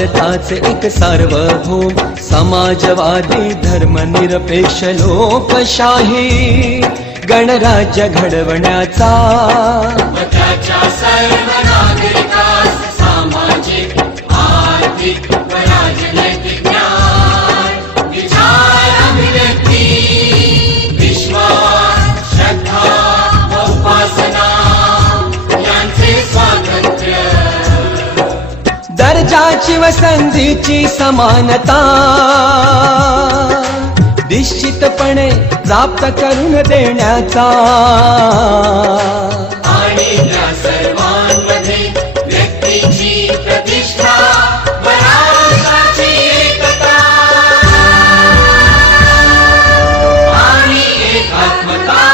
भारताचे एक सार्वभौम समाजवादी धर्मनिरपेक्ष लोकशाही गणराज्य घडवण्याचा त्याच्या सर्व नागरिकास सामाजिक आर्थिक व राजनैतिक न्याय विचार अभिव्यक्ती विश्वास श्रद्धा व उपासना यांचे स्वातंत्र्य दर्जाची व संधीची समानता निश्चितपणे प्राप्त करून देण्याचा आणि त्या सर्वांमध्ये व्यक्तीची प्रतिष्ठा व राष्ट्राची एकता आणि एकात्मता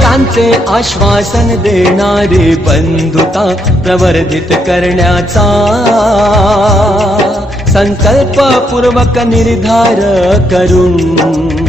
यांचे आश्वासन देणारी बंधुता प्रवर्धित करण्याचा संकल्पपूर्वक निर्धार करून